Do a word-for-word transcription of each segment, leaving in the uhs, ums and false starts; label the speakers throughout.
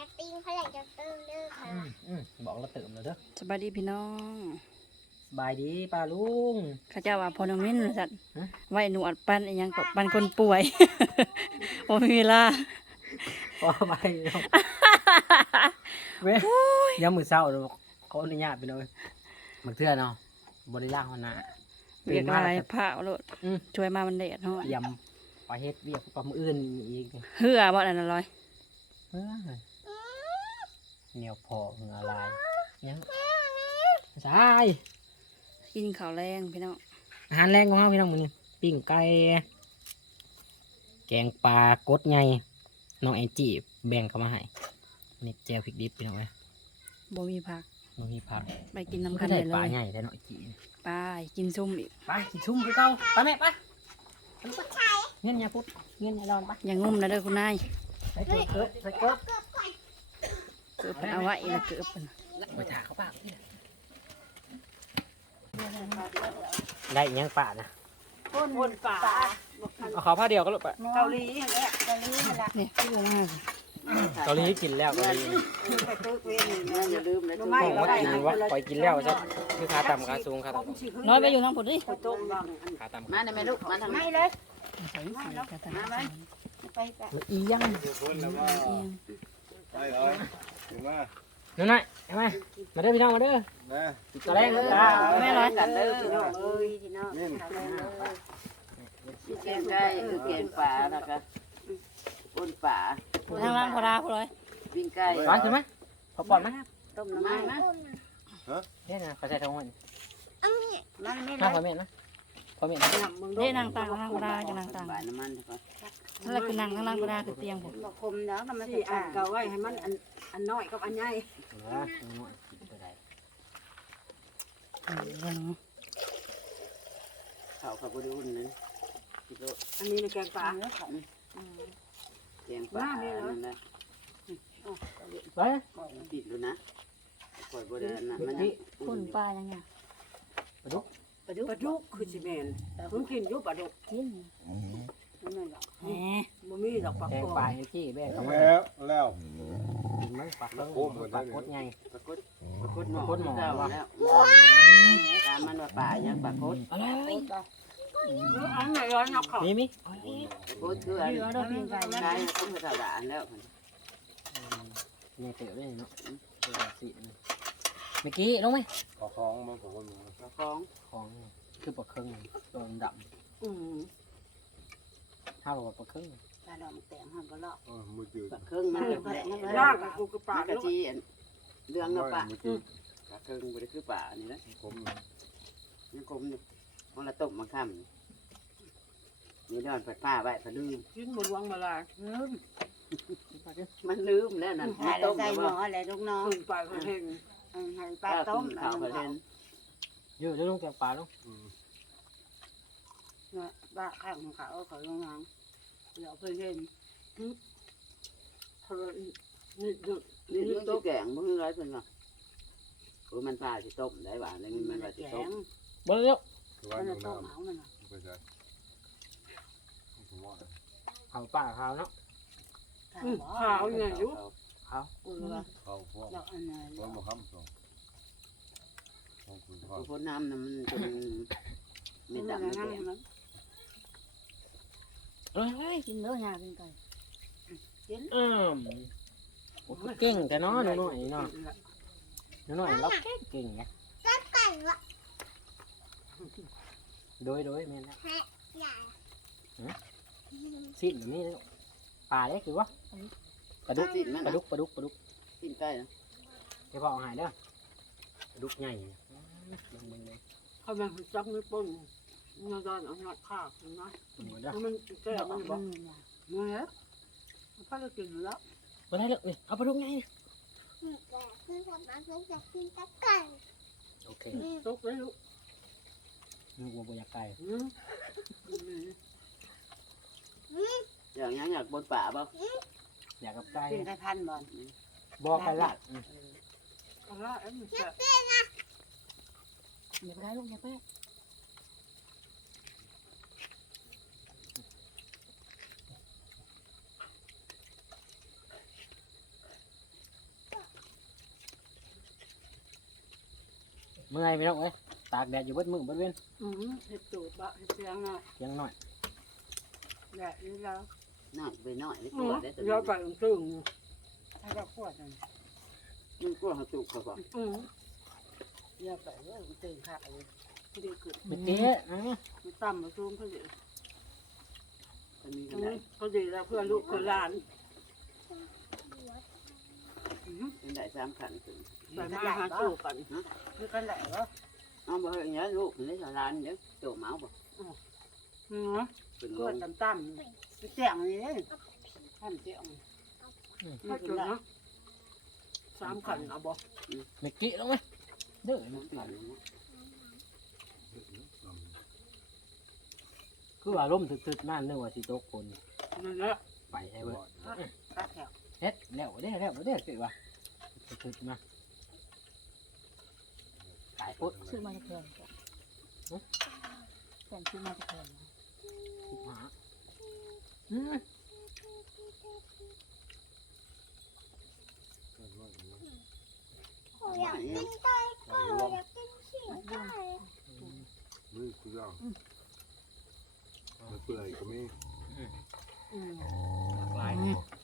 Speaker 1: ปิ้งเขาอยากจะเติมเด้อค่ะ
Speaker 2: อืมอืมบอกเราเติมเลยเด้อ
Speaker 3: สบายดีพี่น้อง
Speaker 2: สบายดีป้าลุง
Speaker 3: ข้าเจ้าว่าพอน้องมิ้นสัตว์
Speaker 2: ฮะ
Speaker 3: ไว้หนวดปั้นอีหยังกับปั้นคนป่วย โอ้มีเวลา
Speaker 2: พอไปเนาะเว้ยยามมื้อเช้าเนาะเขาอนุญาตไปเลยบางเทื่อเนาะบ่ได้ล้างหัวหน้า
Speaker 3: เรียกอะไรผ้าเอาโลด
Speaker 2: อืม
Speaker 3: ช่วยมามันแดดเนาะ
Speaker 2: เตรียมไปเฮ็ดเวียกกับมื้ออื่นอีก
Speaker 3: เหือบ่นั่นน่ะลอย
Speaker 2: เฮ้ยเหนียวพอเหงื่อลายยังใช่
Speaker 3: กินข้าวแรงพี่น้อง
Speaker 2: อาหารแรงของเฮาพี่น้องมื้อนี้ปิ้งไก่แกงปลากดไงน้องแองจี้แบ่งเข้ามาให้นี่แจ่วพริกดิบพี่น้องเอ้ย
Speaker 3: บ่มีผัก
Speaker 2: บ่มีผัก
Speaker 3: ไปกินน้ำ
Speaker 2: ก็
Speaker 3: กัน
Speaker 2: ได้
Speaker 3: ได้
Speaker 2: ปลา
Speaker 3: เลย
Speaker 2: ใหญ่แต่น้อยจี
Speaker 3: ไปกินส้มอีก
Speaker 2: ไปกินชุ่มคือเก่าไปแม่ไปเงี้ยอย่าพุดเงี้ยอย่าดอนไป
Speaker 3: อย่างงุ่มนะเด้อคุณนาย
Speaker 2: ไปเกิบเกิบไปเกิบ
Speaker 3: เกือบเป็นเอาไว้แล้วเกือบเป็น
Speaker 2: ไปถ่าเขาปากได้อีกยังป่านะ
Speaker 4: คนป่า
Speaker 2: เอาเขาผ้าเดียวก็ลงไป
Speaker 4: เกาหลีเนี่ยเกาหลีนั่นแหละ
Speaker 3: นี่พี่บ่มาสิ
Speaker 2: เกาหลีกินแล้วเกาหลี
Speaker 4: ไปตึกเวนนี่อย่าลืมเลย
Speaker 2: ผมว่ากินว่าปล่อยกินแล้วใช่คือขาต่ำขาสูงขาต่ำ
Speaker 3: น้อยไปอยู่ทางผุดดิ
Speaker 4: ต้มบ้าง
Speaker 2: ขาต่ำ
Speaker 4: มาได้ไหมลูกมาทางไหนเลยมาไหมไปไป
Speaker 2: อียัง
Speaker 5: ไปเลยถึงว่า
Speaker 2: นั่นน่ะเห็นไหมมาเด้อพี่น้องมาเด้อ
Speaker 5: นะ
Speaker 2: ตัวแรกเลยจ้า
Speaker 3: แม่ร้อย
Speaker 4: กันเลยพี่น้องเอ้ยพี่น้อง
Speaker 5: นี่
Speaker 4: แกงไก่คือแกงป่านะคะปนป่า
Speaker 3: ทางล่างพอดาพอเลย
Speaker 4: ปิ้งไก่
Speaker 2: ร้อนขึ้นไหมพอปอนไหม
Speaker 4: ต้มน้ำมันนะ
Speaker 2: เนี่ยนะเขาใส่ทงมัน
Speaker 4: มันไม่
Speaker 2: ข้า
Speaker 4: ได้
Speaker 2: วพอเมียนนะพอเมียน
Speaker 3: นี่นางต่างนางพอดาจะนางต่าง
Speaker 4: น้ำมัน
Speaker 3: นั่นแหละคือนางข้างล่างพอดาคือเตียงผม
Speaker 4: บอกคมแล้วมัน
Speaker 6: ที่อ่านเก่าไว้ให้มันอันอันน้อยกับอันใหญ่
Speaker 2: นะตัวใด
Speaker 4: เขาเขาบริอุ่นนั้นกิโล
Speaker 6: อันนี้ในแกงปลา
Speaker 4: แกงป่านั่นแหละ
Speaker 2: ไป
Speaker 4: ติดแล้วนะปล่อยบริเวณนั้นมัน
Speaker 3: คุณป้ายังไง
Speaker 2: ปลาดุก
Speaker 6: ปลาดุกปลาดุกคือสิแม่นผมกินอยู่ปลาดุก
Speaker 3: กิน
Speaker 6: นั่นแหละ
Speaker 3: แหม
Speaker 6: บ่มีดอกปลา
Speaker 2: แกง
Speaker 6: คอ
Speaker 2: ปลาเอจี้แบ่งเข้ามา
Speaker 5: แล้วแล้ว
Speaker 2: กินมั้งปลาเบิ้งปลากดไง
Speaker 4: ปรากฏปรากฏหมอแล้วแล้วตามมันว่าป่ายังปรากฏ
Speaker 2: อะไร
Speaker 6: อันไหนร้อนเอาเข้า
Speaker 2: มีมิ
Speaker 4: ปรากฏคืออันนี้ใช่ต้องกระดาษแล้ว
Speaker 2: ยังเต๋อเลยเนาะสีเมื่อกี้ลงไหม
Speaker 5: ขอคล้องมาผม
Speaker 4: ปลาคล้อง
Speaker 2: ของคือปลาเครื่องตัวด
Speaker 6: อืม
Speaker 2: ำถ้าบอกปลาเครื่อง
Speaker 4: ปลาดองแตงห้ามปลาลอก
Speaker 5: เออมือจืด
Speaker 4: ปลาเครื่องมันแหละ
Speaker 6: ย่างกับกูกับปลา
Speaker 4: ปลากระ
Speaker 6: ลูก
Speaker 4: จีเรื่องเนาะปลา
Speaker 5: มือจืด
Speaker 4: ปลาเครื่องบริคือป่านี่นะ
Speaker 5: ผม
Speaker 4: นี่คมนี่มันละต้มมาค่ำนี่ดอนผัดผ้าไว้ผัดลืม
Speaker 6: กินบ่ลวงมาลาลืม
Speaker 4: มันลืมแล้วนั่นต้มใส่หม้ออะไรลูกน้อง
Speaker 6: ขึ้นไปก็เฮง
Speaker 4: ให้ปลาต้มข้าวผัดเล่น
Speaker 2: เยอะจะลงแกงปลาลง
Speaker 6: ปลาข้างของเขาเขาลงน้ำเดี๋ยวเพิ่นเห็นเพิ่นนี่ดู
Speaker 4: นี่
Speaker 6: นี่
Speaker 4: มัน
Speaker 6: ต
Speaker 4: จะ
Speaker 6: ก
Speaker 4: แกงมือไรเพิ่นว่าโอ้มันปลาสิต้มได้หวานเลยมันว่าสิ
Speaker 6: แก
Speaker 4: ต้ม
Speaker 6: ง
Speaker 2: เบิ้งเยอะ
Speaker 5: คือว่า
Speaker 6: มัน
Speaker 5: อยู่
Speaker 6: ต้
Speaker 5: น้
Speaker 6: มเอามันน่ะ
Speaker 5: ำไปใช่ผมว่า
Speaker 2: เขาปลาเขาเนาะ
Speaker 6: ขาวยังไงอยู่
Speaker 2: เขา
Speaker 6: กูว่า
Speaker 5: เขาพวก
Speaker 6: ดอกอันนั้น
Speaker 5: ร้อนมาค้ำสองของคุณพ่อ
Speaker 4: พ้นน้ำน่ะมันจนไม่ดำไม่แดง
Speaker 2: เอ้ย
Speaker 3: กินเด้อยาเป็นไก่
Speaker 2: อืมเก่งแต่เนาะหน่อยเนาะหน่อยเราเก่งเก่งไง
Speaker 1: ไก่ละ
Speaker 2: โดยโดยแม่นแล้ว
Speaker 1: ใหญ่
Speaker 2: สิ้นแบบนี้ปลาเล็กหรือวะปลาดุก
Speaker 4: สิ้นมัน
Speaker 2: ปลาดุกปลาดุกปลาดุก
Speaker 4: สิ้นใกล้นะ
Speaker 2: เดี๋ยวพอเอาหายเด้อปลาดุกใหญ่ลงมือเลย
Speaker 6: เขาแม่งจับมือป่นเงาดอนเอาหนักข้าวนะ
Speaker 2: ลงมือเด้อ
Speaker 6: มันแก่มันบอกเมื่อมันก็กินแล้ว
Speaker 2: มาได้เลยนี่เอาปลาดุกใหญ่
Speaker 1: แต่คือทำมาเพื่อจะกินตะไก่
Speaker 2: โอเค
Speaker 6: ตกเลยลูก
Speaker 2: นึกว่าบอยากไก่
Speaker 6: อืม
Speaker 4: อย่างนี้อยากบนป่าเปล่า
Speaker 2: อยากกับไก่
Speaker 4: กินไก่พันบ่
Speaker 2: บอกกันละ
Speaker 6: กระไรเอ็มแซ่บ
Speaker 3: อย่าไปได้ลูกอย่าไป
Speaker 2: เมื่อยพี่น้องเอ้ยตากแดดอยู่เบิดมือเบิดเว้น
Speaker 6: อืมเห็ดตูดบะเห็ดเสียงหน่อย
Speaker 2: เพียงหน่อย
Speaker 6: แดดนี่แล้ว
Speaker 4: น้อยไปน้อยนี่ก
Speaker 6: อื
Speaker 4: ลัว
Speaker 6: ม
Speaker 4: ได้ตัว
Speaker 6: เรา
Speaker 4: นี้
Speaker 6: ไปตึงๆให้เราขวดนั่น
Speaker 4: มันกลัวเขาจุกเขาบอก
Speaker 6: อืมเราไปเรื่องตึงค่ะเลยที่ได้ขึ้น
Speaker 2: เมื่อกี้อืม
Speaker 6: มันต่ำมาซูมเขาเลย
Speaker 4: มันมีกั
Speaker 6: อื
Speaker 4: นได้
Speaker 6: มเขาดีแล้วเพื่อลูกเพื่อหลานอืม
Speaker 4: เป็นได้สามขันถึง
Speaker 6: ไปมาหาสู่กันคือกันแหละเหรอ
Speaker 4: เอาบ่เฮ้ยเนี้ยลูกมันได้สารานเดี๋ยวโจมเอาบ่
Speaker 6: อืม
Speaker 4: เป็น
Speaker 6: ก
Speaker 4: ล
Speaker 6: ล้วย
Speaker 4: ม
Speaker 6: ต่ำๆเสียงนี่ท่านเสียงไม่ถึงนะสามขันเอาบ่
Speaker 2: เมื่อกี้ลงไหมเด้อ
Speaker 4: มันติดอยู่นะ
Speaker 2: คือว่าร่มถึกๆนั่นเรื่องว่าสิโตกคน
Speaker 6: นั่นแหละ
Speaker 2: ไปให้เบิด
Speaker 6: ตัดแถว
Speaker 2: เฮ็ดแล้วเด้อแล้วเด้อคือว่าถึกๆมาตายปุ๊บ
Speaker 3: ซื้อมาจะแพงจ้ะแฟนซื้อมาจะแพงนะ
Speaker 2: สิบหาอืม
Speaker 1: อยากกินไก่ก็อยากกินขี้ไก่
Speaker 5: มือกูย่างมันเปื่อยก็มี
Speaker 6: อืม
Speaker 2: หลากหลาย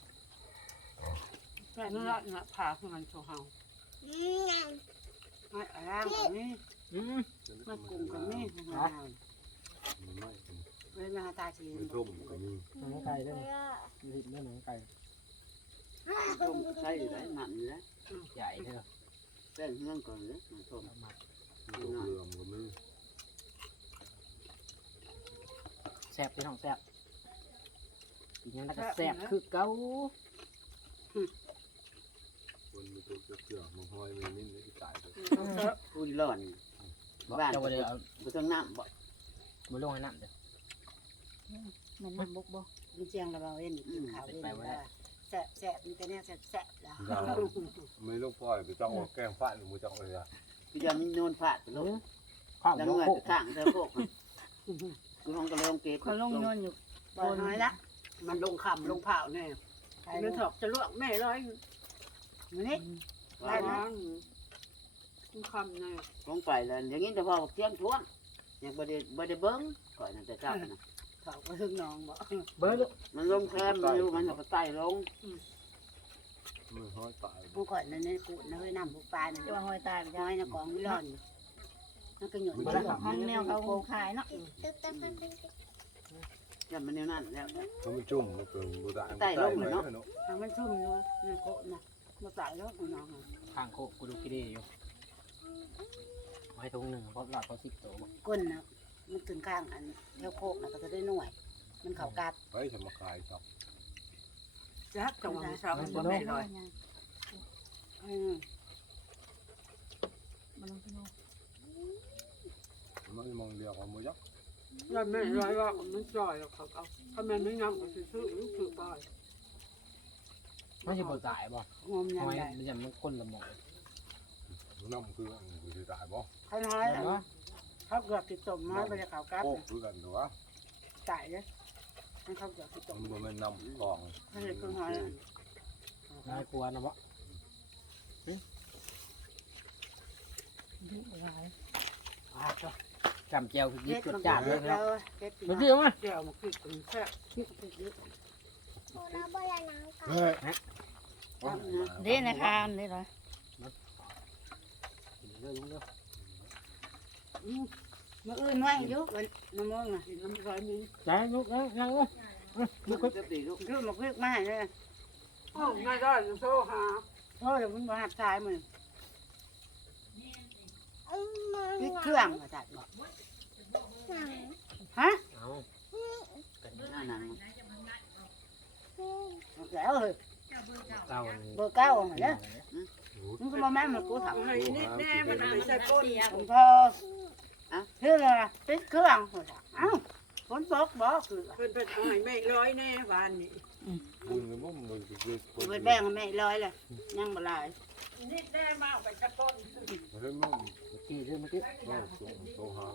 Speaker 6: แค่นั้นละนะผ่าขึ้นมันโชว์เฮา
Speaker 1: อืม
Speaker 6: ไม่อะไรกับนี่
Speaker 2: อืม
Speaker 6: ไม่กลุ่มกับนี่
Speaker 5: มันไม่
Speaker 6: เวลาตาชี
Speaker 5: มันส้มก็มี
Speaker 2: หนังไก่ด้วยมีหิบด้วยหนังไก่
Speaker 4: ต้มใส่ได้หนักอยู่แล้ว
Speaker 2: ใหญ่เด้อ
Speaker 4: เส้นเรื่องก่อนเลยมันต้ม
Speaker 2: ประมาณ
Speaker 5: มันก็เลื่อมก็มี
Speaker 2: แซ่บพี่น้องแซ่บกินยังได้ก็แซ่บคือเก่า
Speaker 5: คนมีตัวเกลือมันห้อยมันนิ่มนี่ตายไป
Speaker 4: พูดร้อน
Speaker 2: บ่
Speaker 4: บ้าน
Speaker 2: เจ้าบ่ได้เอา
Speaker 4: บ่ต้องน้ำบ่
Speaker 2: บ่ลงให้น้ำเด้อ
Speaker 3: แมันน้ำบกบ่
Speaker 6: มันเจียงเราเองกินข้าวเองแสบแสบมันจะเนี่ยแสบแสบแล้ว
Speaker 5: ไม่ลูกพ่อยไปจ้องแก้มฟาดหรือมือจ้องเลยอ่ะ
Speaker 4: คือยังมีโนนผาดไปลูก
Speaker 2: ข้าว
Speaker 4: แล้ว
Speaker 2: โล
Speaker 4: เงิน
Speaker 2: โก้
Speaker 4: ข้างเธอพวกคือห้องก็ลงเก็บ
Speaker 3: เขาลงนอนอยู่
Speaker 6: บอน้อยละมันลงคำลงเผาเนี่ยมันถอกจะลวกแม่ร้อยมันนี่ได้นะลงคำเนี่ย
Speaker 4: ลงไปแล้วอย่างนี้จะพอเที่ยงท้วงยังบ่ได้บ่ได้เบิ้งก่อนนั่นแต่เช้านะ
Speaker 6: เผาก็ถึงน้องบอก
Speaker 2: เบิร์ด
Speaker 4: มันลงแคมมันอยู่มันก็ไต่ลง
Speaker 5: มือห้อยตาย
Speaker 6: ผู้ก่อนนั่นนี่กูน้อยน้ำผู้ปลาเนี่ย
Speaker 3: จะว่าหอยตายไปจ้ะ
Speaker 6: น้อยนะกองวิลอนนั่นก็หยุด
Speaker 3: ห้องแนวเขาคงขายเนาะ
Speaker 1: ตึ๊ดตึ๊ดตึ๊ดตึ๊ด
Speaker 4: ยันมันแนวนั้นแล้ว
Speaker 5: เขาไม่จุ่มมันเป็นบูตาย
Speaker 6: ทางมันชุ่มอยู่ในโคนะมาใส่แล้วน้อง
Speaker 2: ข้างโคกกูดูกี่ดีอยู่ไว้ถุงหนึ่งเพราะหลอดเขาสิบตัวบ่
Speaker 6: ก้นนะมันถึงข้างอันเที่ยวโคกนะก็จะได้หน่วย มันเข่ากัด
Speaker 5: ไปทำมาขายครับ
Speaker 6: จักจังหวะเช้ามันบ่แม่ลอยอืม
Speaker 3: มันลงที่โน่น
Speaker 5: มันมองเรียกว่ามือยักษ์
Speaker 6: แล้วแม่ลอยว่ามันจ่อยเขาเอาถ้าแม่ไม่นำก็ซื้อซื้อซื้อไป
Speaker 2: ไม่ใช่บ่จ่ายบ่
Speaker 6: งมยัง
Speaker 2: ทำไม
Speaker 6: ไง
Speaker 2: มันจะมันคนละหมอ
Speaker 5: น้ำคือคือตายบ่
Speaker 6: เขาน้อยเขาเกือบติดตมมาไปจะเข่ากัด
Speaker 5: โคกคือกันหรือว่า
Speaker 6: ตายเลยมันเขาเกือบติดตม
Speaker 5: มันบ่แม่นน้ำกอง
Speaker 6: เขาเลยคือน้อย
Speaker 2: นายกลัวนะบ่
Speaker 3: ดุร้าย
Speaker 2: อ้าวจ้ะจำเจียวยิบ
Speaker 6: เฮ็ด
Speaker 2: จุด
Speaker 6: มัน
Speaker 2: จาน
Speaker 6: เย
Speaker 2: เลย
Speaker 6: อะ
Speaker 2: ค
Speaker 6: แล้
Speaker 2: รับ
Speaker 6: วเฮ็ด
Speaker 2: มาเดียวมา
Speaker 6: เดี๋ยวมันคือเป็นแค่คิดเยอะ
Speaker 1: โอ้เราบ่ได้น้ำกัน
Speaker 5: เฮ้ย
Speaker 3: เด้นะคะอันนี้เหรอ
Speaker 2: เรื่องเรื่อง
Speaker 6: มื่ออื่นไว้ยุวันน้ำมันอ่ะน้ำร้อยมี
Speaker 2: ใจลูกนะยังลูก
Speaker 4: ลูกก็ตีลูก
Speaker 6: คือมาพึ่งมาเลยโอ้ง่ายได้โซ่หาโอ้เดี๋ยวมันมาหัดชายมัน
Speaker 1: อืมมัน
Speaker 6: พริกเครื่องมาจัดบอก
Speaker 1: หนัง
Speaker 6: ฮะ
Speaker 2: เอาเป็น
Speaker 4: หน้าหนัง
Speaker 6: แล้วเลย
Speaker 2: เรา
Speaker 6: เบอร์เก้าเนี่ยมันก็มาแม่มากูถาม
Speaker 5: ให้นิดแน่มันไม่ใช่ก้น
Speaker 6: ผมพออ่ะคืออะไรพริกเครื่องเอ้าฝนตกบ่คือ
Speaker 7: เพิ่นเพิ่นเอาให้แม่ร้อยแน่วานนี้
Speaker 5: มึงมึงมึงคือคน
Speaker 6: ไปแบ่งแม่ร้อยเลยยังบ่ลาย
Speaker 7: นิดแน่มาเอาไปกระต้น
Speaker 5: เฮ้ยมึง
Speaker 2: กี่เรื่องเมื่อกี้
Speaker 5: โอ้โหโตหา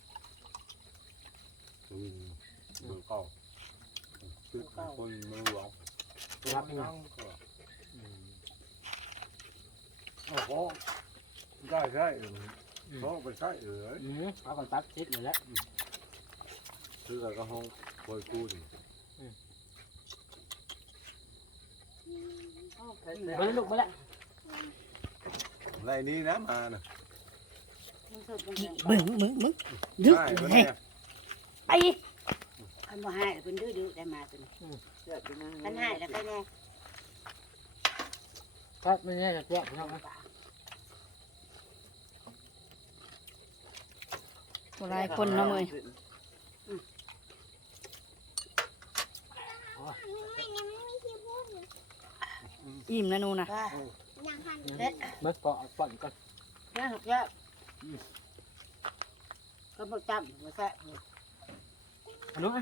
Speaker 5: อืมมือเข้าคือคนมือหวัง
Speaker 2: รับพี่น้อง
Speaker 5: โอ้โหได้ใช่ท้องไปใช่เอ๋ย
Speaker 2: อืมเอาก่อนตักชิดเลยแล้ว
Speaker 5: ซื้อกับกระห้องโวยกูนี่
Speaker 2: มาลูกมาแล้ว
Speaker 5: ไรนี้นะมาน่ะ
Speaker 3: มึงมึงมึงดึก
Speaker 5: ได้มา
Speaker 3: เฮ้ย
Speaker 5: แน่
Speaker 3: ไป
Speaker 6: คันบ่ให้เพิ่นดื้อๆได้มาตัวนี้เสือกอยู่นั่นคันให้แล้วก็แน่
Speaker 2: ก็ไม่แน่จะเจ๊พี่น้องนะ
Speaker 3: ตัวลายคนเนาะเมย
Speaker 1: ไม่ยังไม่มีที่พูดเลย
Speaker 3: อิ่มนะนูนะ
Speaker 6: ว่า
Speaker 1: อย่างพัน
Speaker 2: เมื่อปอกก่อนก่อน
Speaker 6: แม่หักแย่ก็บ่จำบ่แซ่บ
Speaker 2: อันนู้นอ่ะ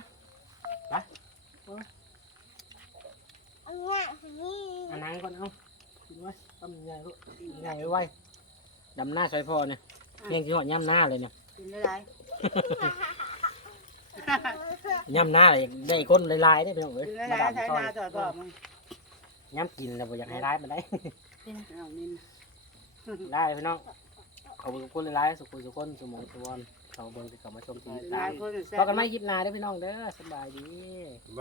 Speaker 1: อันเนี้ยอันนี้
Speaker 2: อันนั้นก่อนเอากินไว้ต้มใหญ่ลูกใหญ่ไว้ดำหน้าซอยพอเนี่ยเพียงที่หอดย่ำหน้าเลยเนี่ย
Speaker 6: กินได้หลาย
Speaker 2: ย่ำหน้าเลยได้คนลายๆได้พี่น้องเอ้ย
Speaker 6: กินได้
Speaker 2: มา
Speaker 6: หลาย
Speaker 2: ดำ
Speaker 6: ใช้
Speaker 2: ซอย
Speaker 6: นาต่อต่อมึง
Speaker 2: ย่ำกินแล้วบ่อยากให้ร้ายมันได้
Speaker 6: เอานิน
Speaker 2: ได้พี่น้องขอบคุณทุกคนหลายๆสุขุมสุขคนสมองสวรรค์เขาเบิ่งที่เขามาชมที
Speaker 6: หลายคนแซ่
Speaker 2: พอบ กันไม่คลิปหน้าเด้อพี่น้องเด้อสบายดี